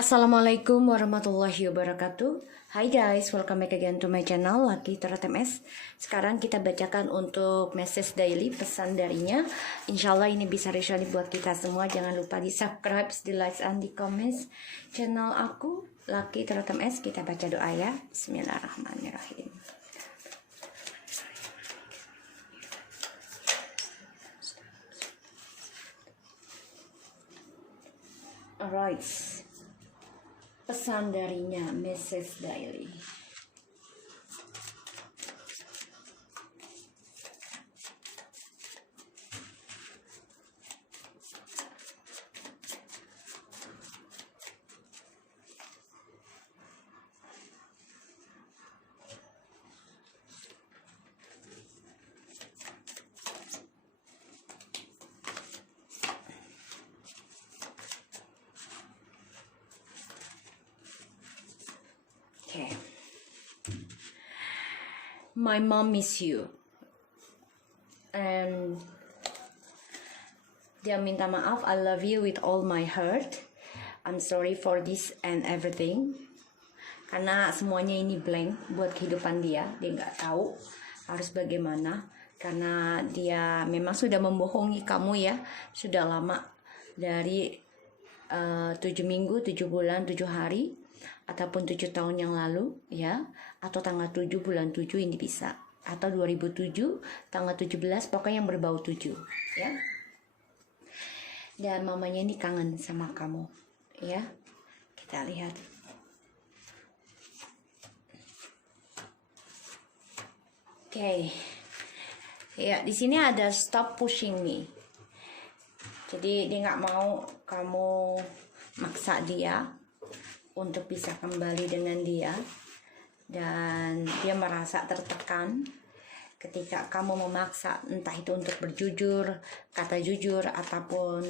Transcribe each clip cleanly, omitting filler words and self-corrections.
Assalamualaikum warahmatullahi wabarakatuh. Hai guys, welcome back again to my channel Lucky Tarot MS. Sekarang kita bacakan untuk message daily, pesan darinya. Insyaallah ini bisa resonate buat kita semua. Jangan lupa di subscribe, di like, dan di comments channel aku Lucky Tarot MS. Kita baca doa ya. Bismillahirrahmanirrahim. Alright, pesan darinya, message daily. Okay. My mom miss you. And dia minta maaf, I love you with all my heart. I'm sorry for this and everything. Karena semuanya ini blank buat kehidupan dia. Dia nggak tahu harus bagaimana. Karena dia memang sudah membohongi kamu ya. Sudah lama. Dari 7 minggu, 7 bulan, 7 hari. Ataupun 7 tahun yang lalu ya, atau tanggal 7 bulan 7 ini bisa, atau 2007 tanggal 17, pokoknya yang berbau 7 ya. Dan mamanya ini kangen sama kamu ya. Kita lihat. Oke. Ya, di sini ada stop pushing me. Jadi dia nggak mau kamu maksa dia untuk bisa kembali dengan dia, dan dia merasa tertekan ketika kamu memaksa, entah itu untuk berjujur, kata jujur, ataupun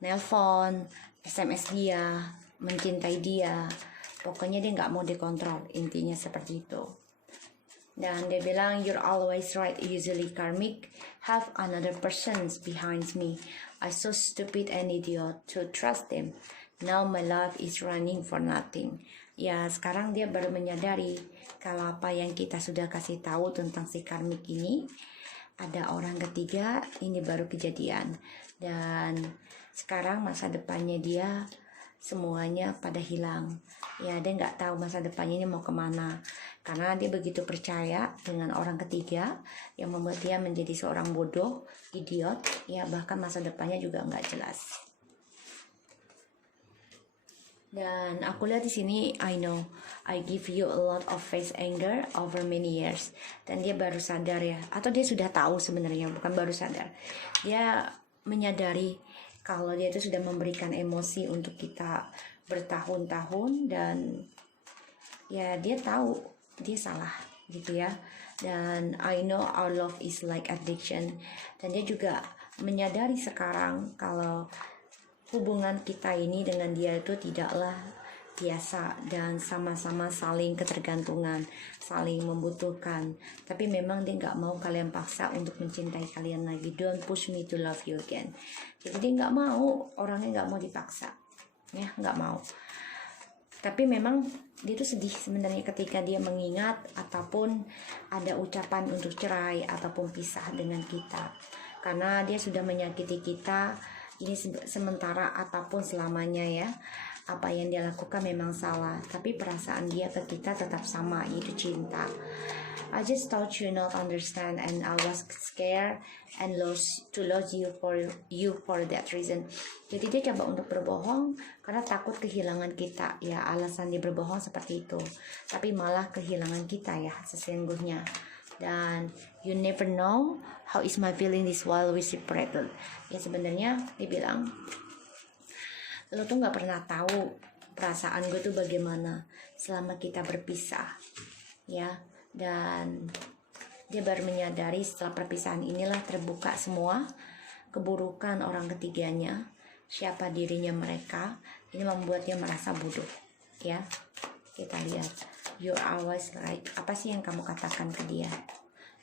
nelpon, SMS dia, mencintai dia. Pokoknya dia nggak mau dikontrol, intinya seperti itu. Dan dia bilang, you're always right, usually karmic, have another persons behind me. I so stupid and idiot to trust them. Now my life is running for nothing. Ya, sekarang dia baru menyadari kalau apa yang kita sudah kasih tahu tentang si karmik ini, ada orang ketiga, ini baru kejadian. Dan sekarang masa depannya dia semuanya pada hilang. Ya, dia nggak tahu masa depannya ini mau kemana. Karena dia begitu percaya dengan orang ketiga yang membuat dia menjadi seorang bodoh, idiot. Ya, bahkan masa depannya juga nggak jelas. Dan aku lihat di sini, I know I give you a lot of face anger over many years. Dan dia baru sadar ya, atau dia sudah tahu sebenarnya, bukan baru sadar. Dia menyadari kalau dia itu sudah memberikan emosi untuk kita bertahun-tahun, dan ya dia tahu dia salah gitu ya. Dan I know our love is like addiction. Dan dia juga menyadari sekarang kalau hubungan kita ini dengan dia itu tidaklah biasa, dan sama-sama saling ketergantungan, saling membutuhkan. Tapi memang dia nggak mau kalian paksa untuk mencintai kalian lagi. Don't push me to love you again. Jadi dia nggak mau, orangnya nggak mau dipaksa, ya nggak mau. Tapi memang dia tuh sedih sebenarnya ketika dia mengingat ataupun ada ucapan untuk cerai ataupun pisah dengan kita, karena dia sudah menyakiti kita. Ini sementara ataupun selamanya ya. Apa yang dia lakukan memang salah, tapi perasaan dia ke kita tetap sama, yaitu cinta. I just thought you not understand, and I was scared and lost to lose you for that reason. Jadi dia coba untuk berbohong karena takut kehilangan kita. Ya, alasan dia berbohong seperti itu. Tapi malah kehilangan kita ya sesungguhnya. Dan you never know how is my feeling this while we separated. Ya, sebenarnya dia bilang, lo tuh nggak pernah tahu perasaan gue tuh bagaimana selama kita berpisah ya. Dan dia baru menyadari setelah perpisahan inilah terbuka semua keburukan orang ketiganya, siapa dirinya mereka. Ini membuat dia merasa bodoh ya. Kita lihat, you always right. Apa sih yang kamu katakan ke dia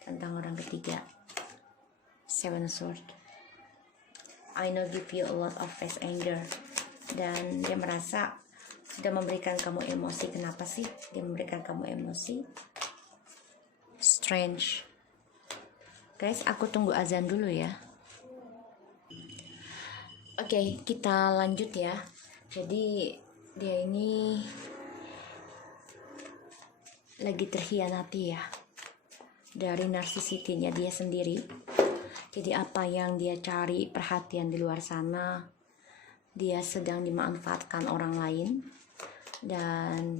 tentang orang ketiga? Seven Sword. I know give you a lot of face anger. Dan dia merasa sudah memberikan kamu emosi. Kenapa sih dia memberikan kamu emosi? Strange. Guys, aku tunggu azan dulu ya. Oke, kita lanjut ya. Jadi dia ini lagi terhianati ya dari narsisitinya dia sendiri. Jadi apa yang dia cari perhatian di luar sana, dia sedang dimanfaatkan orang lain. Dan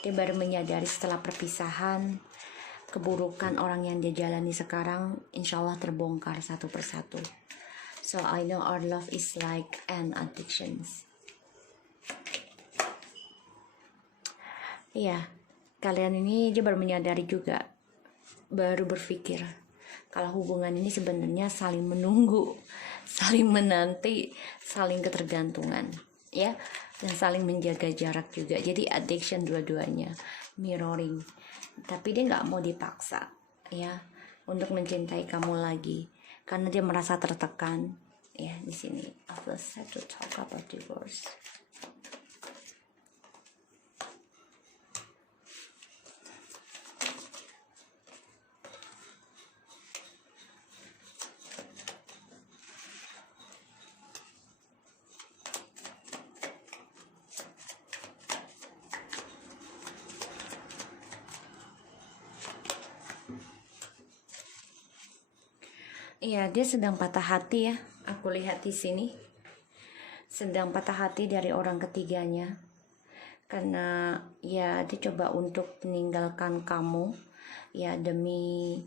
dia baru menyadari setelah perpisahan, keburukan orang yang dia jalani sekarang insya Allah terbongkar satu persatu. So I know our love is like an addiction. Iya, kalian ini dia baru menyadari juga, baru berpikir kalau hubungan ini sebenarnya saling menunggu, saling menanti, saling ketergantungan, ya, dan saling menjaga jarak juga. Jadi addiction dua-duanya, mirroring. Tapi dia nggak mau dipaksa, ya, untuk mencintai kamu lagi, karena dia merasa tertekan, ya. Di sini, after sad to talk about divorce. Iya, dia sedang patah hati ya. Aku lihat di sini. Sedang patah hati dari orang ketiganya. Karena ya dia coba untuk meninggalkan kamu ya demi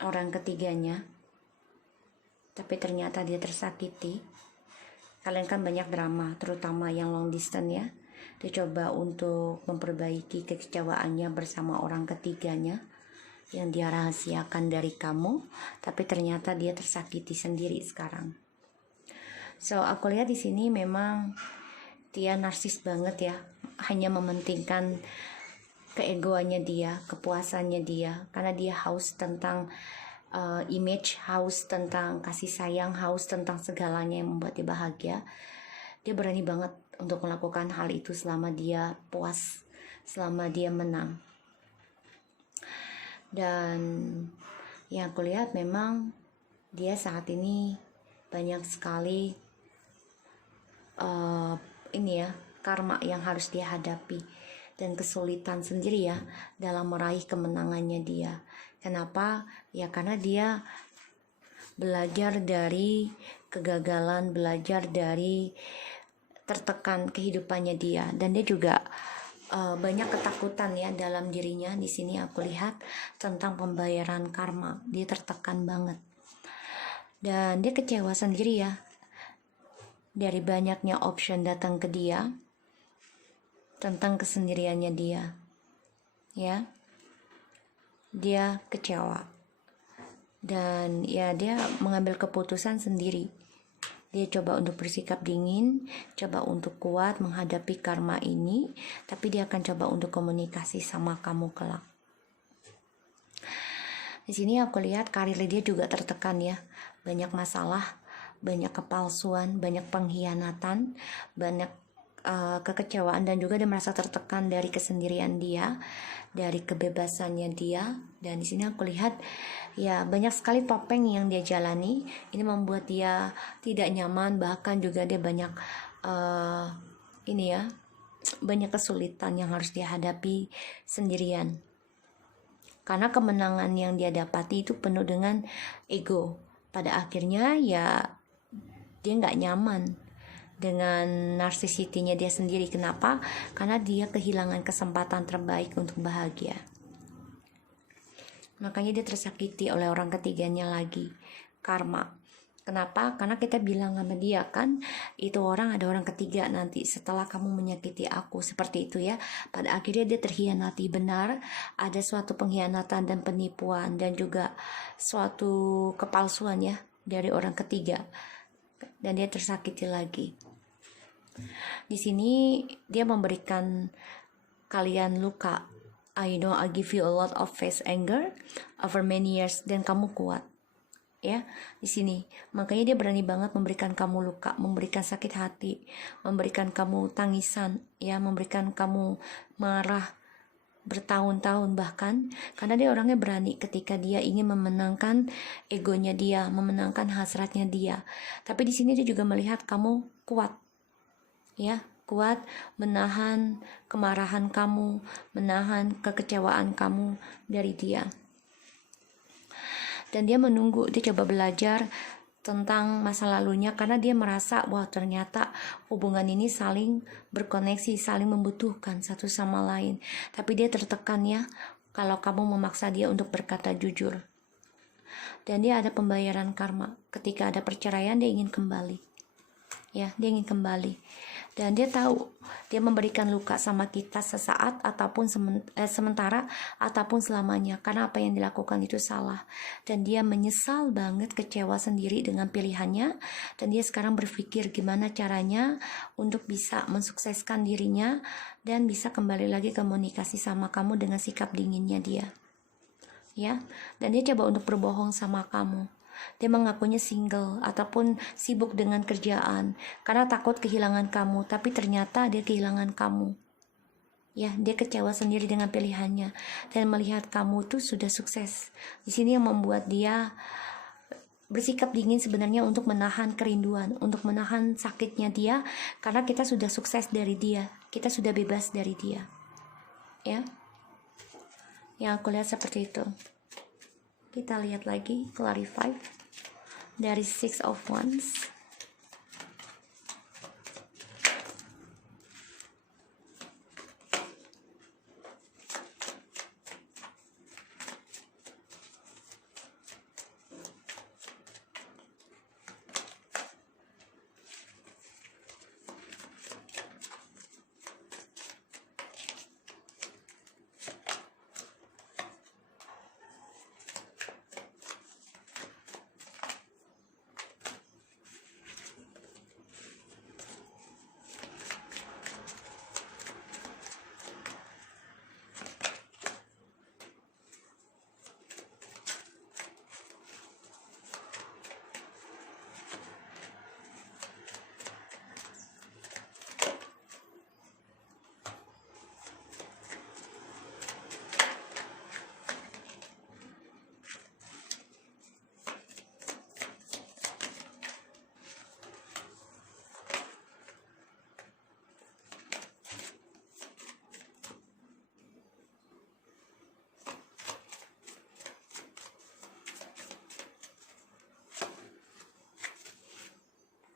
orang ketiganya. Tapi ternyata dia tersakiti. Kalian kan banyak drama, terutama yang long distance ya. Dia coba untuk memperbaiki kekecewaannya bersama orang ketiganya yang dia rahasiakan dari kamu, tapi ternyata dia tersakiti sendiri sekarang. So aku lihat di sini memang dia narsis banget ya, hanya mementingkan keegoannya dia, kepuasannya dia, karena dia haus tentang image, haus tentang kasih sayang, haus tentang segalanya yang membuat dia bahagia. Dia berani banget untuk melakukan hal itu selama dia puas, selama dia menang. Dan yang aku lihat memang dia saat ini banyak sekali ini ya, karma yang harus dia hadapi dan kesulitan sendiri ya dalam meraih kemenangannya dia. Kenapa? Ya karena dia belajar dari kegagalan, belajar dari tertekan kehidupannya dia, dan dia juga banyak ketakutan ya dalam dirinya. Di sini aku lihat tentang pembayaran karma. Dia tertekan banget dan dia kecewa sendiri ya dari banyaknya option datang ke dia tentang kesendiriannya dia, ya. Dia kecewa dan ya dia mengambil keputusan sendiri. Dia coba untuk bersikap dingin, coba untuk kuat menghadapi karma ini, tapi dia akan coba untuk komunikasi sama kamu kelak. Di sini aku lihat karir dia juga tertekan ya, banyak masalah, banyak kepalsuan, banyak pengkhianatan, banyak kekecewaan, dan juga dia merasa tertekan dari kesendirian dia, dari kebebasannya dia. Dan di sini aku lihat ya banyak sekali topeng yang dia jalani. Ini membuat dia tidak nyaman, bahkan juga dia banyak ini ya, banyak kesulitan yang harus dia hadapi sendirian. Karena kemenangan yang dia dapati itu penuh dengan ego. Pada akhirnya ya dia nggak nyaman dengan narsisitinya dia sendiri. Kenapa? Karena dia kehilangan kesempatan terbaik untuk bahagia. Makanya dia tersakiti oleh orang ketiganya lagi. Karma. Kenapa? Karena kita bilang sama dia kan, itu orang, ada orang ketiga nanti setelah kamu menyakiti aku, seperti itu ya. Pada akhirnya dia terhianati. Benar, ada suatu pengkhianatan dan penipuan dan juga suatu kepalsuan ya dari orang ketiga, dan dia tersakiti lagi. Di sini dia memberikan kalian luka. I know I give you a lot of face anger over many years, dan kamu kuat ya di sini. Makanya dia berani banget memberikan kamu luka, memberikan sakit hati, memberikan kamu tangisan, ya, memberikan kamu marah bertahun-tahun bahkan, karena dia orangnya berani ketika dia ingin memenangkan egonya dia, memenangkan hasratnya dia. Tapi di sini dia juga melihat kamu kuat, ya, kuat menahan kemarahan kamu, menahan kekecewaan kamu dari dia. Dan dia menunggu, dia coba belajar tentang masa lalunya karena dia merasa wah ternyata hubungan ini saling berkoneksi, saling membutuhkan satu sama lain. Tapi dia tertekan ya kalau kamu memaksa dia untuk berkata jujur. Dan dia ada pembayaran karma. Ketika ada perceraian dia ingin kembali. Ya, dia ingin kembali. Dan dia tahu dia memberikan luka sama kita sesaat ataupun sementara ataupun selamanya, karena apa yang dilakukan itu salah. Dan dia menyesal banget, kecewa sendiri dengan pilihannya. Dan dia sekarang berpikir gimana caranya untuk bisa mensukseskan dirinya dan bisa kembali lagi komunikasi sama kamu dengan sikap dinginnya dia, ya. Dan dia coba untuk berbohong sama kamu. Dia mengakunya single ataupun sibuk dengan kerjaan karena takut kehilangan kamu, tapi ternyata dia kehilangan kamu. Ya, dia kecewa sendiri dengan pilihannya dan melihat kamu tuh sudah sukses. Di sini yang membuat dia bersikap dingin sebenarnya untuk menahan kerinduan, untuk menahan sakitnya dia, karena kita sudah sukses dari dia, kita sudah bebas dari dia. Ya. Yang aku lihat seperti itu. Kita lihat lagi, clarify dari Six of Wands.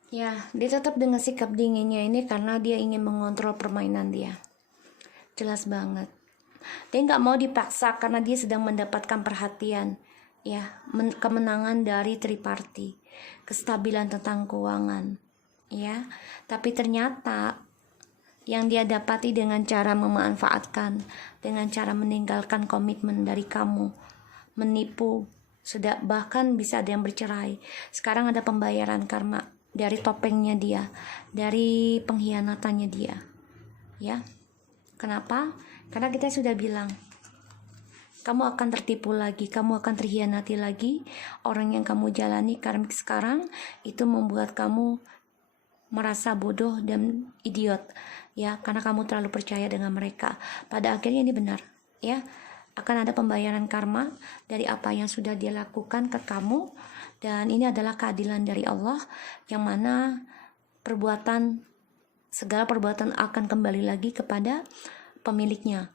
Ya, dia tetap dengan sikap dinginnya ini karena dia ingin mengontrol permainan dia. Jelas banget. Dia nggak mau dipaksa karena dia sedang mendapatkan perhatian. Ya, kemenangan dari triparty, kestabilan tentang keuangan. Ya, tapi ternyata yang dia dapati dengan cara memanfaatkan, dengan cara meninggalkan komitmen dari kamu, menipu, sudah bahkan bisa ada yang bercerai. Sekarang ada pembayaran karma dari topengnya dia, dari pengkhianatannya dia. Ya. Kenapa? Karena kita sudah bilang kamu akan tertipu lagi, kamu akan terhianati lagi. Orang yang kamu jalani karmik sekarang itu membuat kamu merasa bodoh dan idiot, ya, karena kamu terlalu percaya dengan mereka. Pada akhirnya ini benar, ya. Akan ada pembayaran karma dari apa yang sudah dia lakukan ke kamu. Dan ini adalah keadilan dari Allah, yang mana segala perbuatan akan kembali lagi kepada pemiliknya.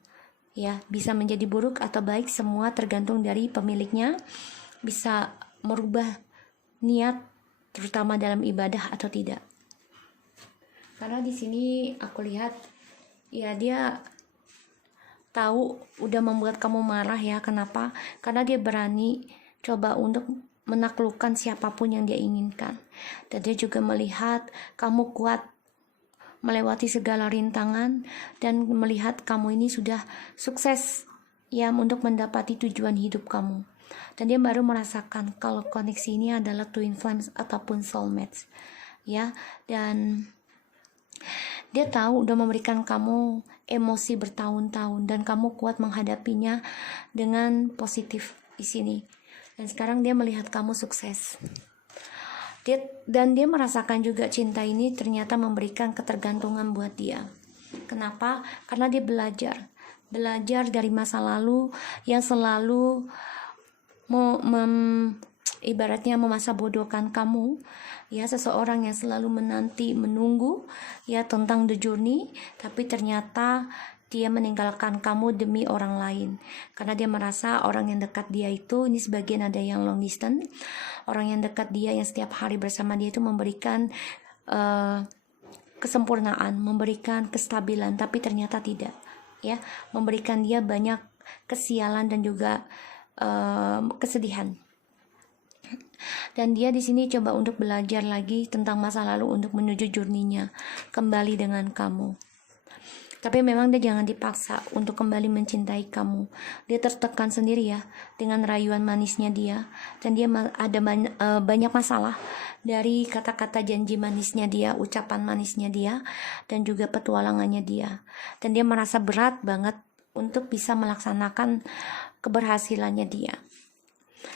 Ya, bisa menjadi buruk atau baik, semua tergantung dari pemiliknya. Bisa merubah niat, terutama dalam ibadah atau tidak. Karena di sini aku lihat, ya, dia tahu udah membuat kamu marah, ya. Kenapa? Karena dia berani coba untuk menaklukkan siapapun yang dia inginkan. Dan dia juga melihat kamu kuat melewati segala rintangan dan melihat kamu ini sudah sukses, ya, untuk mendapati tujuan hidup kamu. Dan dia baru merasakan kalau koneksi ini adalah twin flames ataupun soulmates, ya. Dan dia tahu udah memberikan kamu emosi bertahun-tahun dan kamu kuat menghadapinya dengan positif di sini. Dan sekarang dia melihat kamu sukses. Dan dia merasakan juga cinta ini ternyata memberikan ketergantungan buat dia. Kenapa? Karena dia belajar dari masa lalu yang selalu ibaratnya memasa bodohkan kamu, ya, seseorang yang selalu menunggu ya tentang the journey, tapi ternyata dia meninggalkan kamu demi orang lain karena dia merasa orang yang dekat dia itu, ini sebagian ada yang long distance, orang yang dekat dia yang setiap hari bersama dia itu memberikan kesempurnaan, memberikan kestabilan, tapi ternyata tidak, ya, memberikan dia banyak kesialan dan juga kesedihan. Dan dia di sini coba untuk belajar lagi tentang masa lalu untuk menuju journey-nya kembali dengan kamu. Tapi memang dia jangan dipaksa untuk kembali mencintai kamu. Dia tertekan sendiri ya dengan rayuan manisnya dia. Dan dia ada banyak masalah dari kata-kata janji manisnya dia, ucapan manisnya dia, dan juga petualangannya dia. Dan dia merasa berat banget untuk bisa melaksanakan keberhasilannya dia.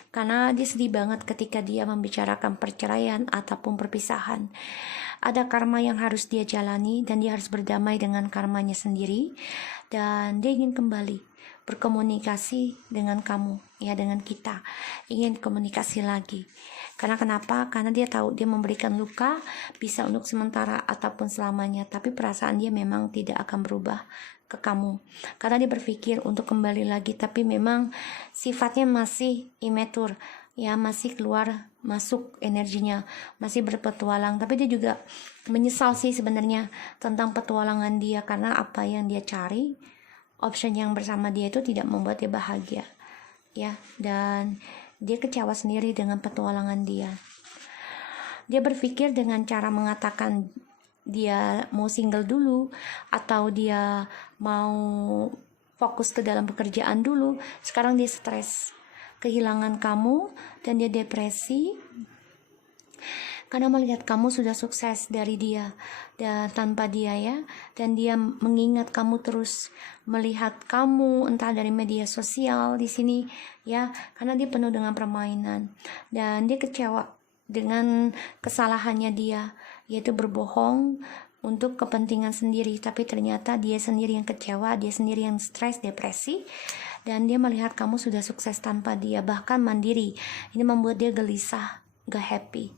Karena dia sedih banget ketika dia membicarakan perceraian ataupun perpisahan. Ada karma yang harus dia jalani dan dia harus berdamai dengan karmanya sendiri. Dan dia ingin kembali berkomunikasi dengan kamu, ya, dengan kita. Ingin komunikasi lagi. Karena kenapa? Karena dia tahu dia memberikan luka bisa untuk sementara ataupun selamanya. Tapi perasaan dia memang tidak akan berubah ke kamu karena dia berpikir untuk kembali lagi, tapi memang sifatnya masih immature, ya, masih keluar masuk energinya, masih berpetualang. Tapi dia juga menyesal sih sebenarnya tentang petualangan dia karena apa yang dia cari, option yang bersama dia itu tidak membuat dia bahagia, ya, dan dia kecewa sendiri dengan petualangan dia. Dia berpikir dengan cara mengatakan dia mau single dulu atau dia mau fokus ke dalam pekerjaan dulu. Sekarang dia stres, kehilangan kamu, dan dia depresi karena melihat kamu sudah sukses dari dia dan tanpa dia, ya. Dan dia mengingat kamu terus, melihat kamu entah dari media sosial di sini, ya, karena dia penuh dengan permainan dan dia kecewa dengan kesalahannya dia, yaitu berbohong untuk kepentingan sendiri. Tapi ternyata dia sendiri yang kecewa, dia sendiri yang stres, depresi, dan dia melihat kamu sudah sukses tanpa dia, bahkan mandiri. Ini membuat dia gelisah, gak happy.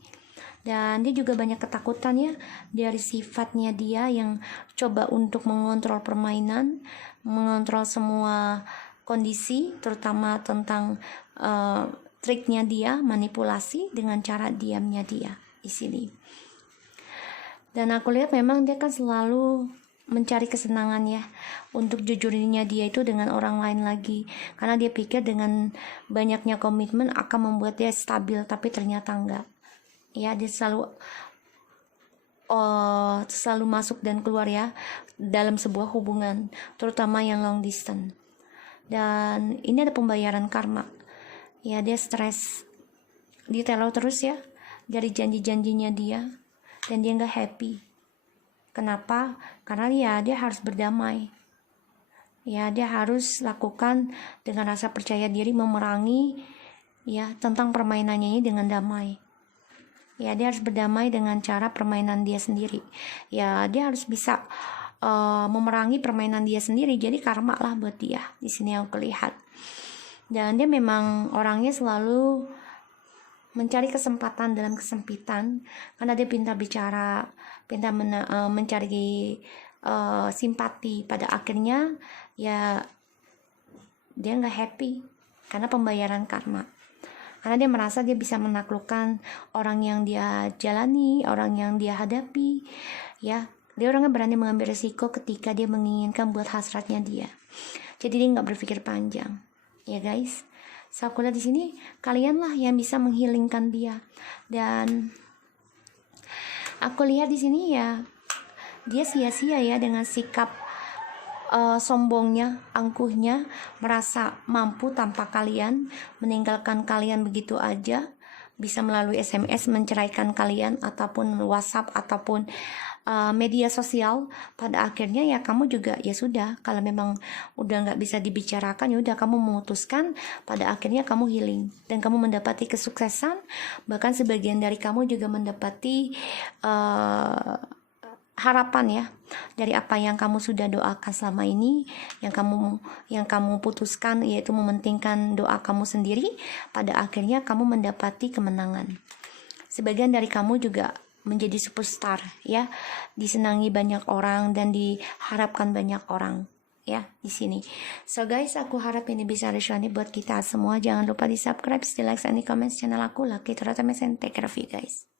Dan dia juga banyak ketakutan, ya, dari sifatnya dia yang coba untuk mengontrol permainan, mengontrol semua kondisi, terutama tentang triknya dia, manipulasi dengan cara diamnya dia di sini. Dan aku lihat memang dia kan selalu mencari kesenangan, ya, untuk jujurnya dia itu dengan orang lain lagi, karena dia pikir dengan banyaknya komitmen akan membuat dia stabil, tapi ternyata enggak, ya. Dia selalu masuk dan keluar, ya, dalam sebuah hubungan, terutama yang long distance. Dan ini ada pembayaran karma, ya. Dia stres, dia teror terus, ya, dari janji-janjinya dia, dan dia nggak happy. Kenapa? Karena ya dia harus berdamai, ya, dia harus lakukan dengan rasa percaya diri, memerangi, ya, tentang permainannya ini dengan damai, ya. Dia harus berdamai dengan cara permainan dia sendiri, ya. Dia harus bisa memerangi permainan dia sendiri. Jadi karma lah buat dia di sini aku lihat. Dan dia memang orangnya selalu mencari kesempatan dalam kesempitan, karena dia pintar bicara, pintar mencari simpati. Pada akhirnya ya dia nggak happy karena pembayaran karma, karena dia merasa dia bisa menaklukkan orang yang dia jalani, orang yang dia hadapi, ya. Dia orangnya berani mengambil resiko ketika dia menginginkan buat hasratnya dia. Jadi dia nggak berpikir panjang, ya guys. So, aku lihat di sini kalianlah yang bisa menghilingkan dia. Dan aku lihat di sini ya dia sia-sia, ya, dengan sikap sombongnya, angkuhnya, merasa mampu tanpa kalian, meninggalkan kalian begitu aja, bisa melalui SMS menceraikan kalian, ataupun WhatsApp, ataupun media sosial. Pada akhirnya ya kamu juga ya sudah, kalau memang udah nggak bisa dibicarakan, ya udah kamu memutuskan. Pada akhirnya kamu healing dan kamu mendapati kesuksesan. Bahkan sebagian dari kamu juga mendapati harapan ya dari apa yang kamu sudah doakan selama ini, yang kamu putuskan, yaitu mementingkan doa kamu sendiri. Pada akhirnya kamu mendapati kemenangan. Sebagian dari kamu juga menjadi superstar ya, disenangi banyak orang dan diharapkan banyak orang ya di sini. So guys, aku harap ini bisa resonate buat kita semua. Jangan lupa di subscribe, di like, dan di comment channel aku, Lucky Torotames, and take care of you guys.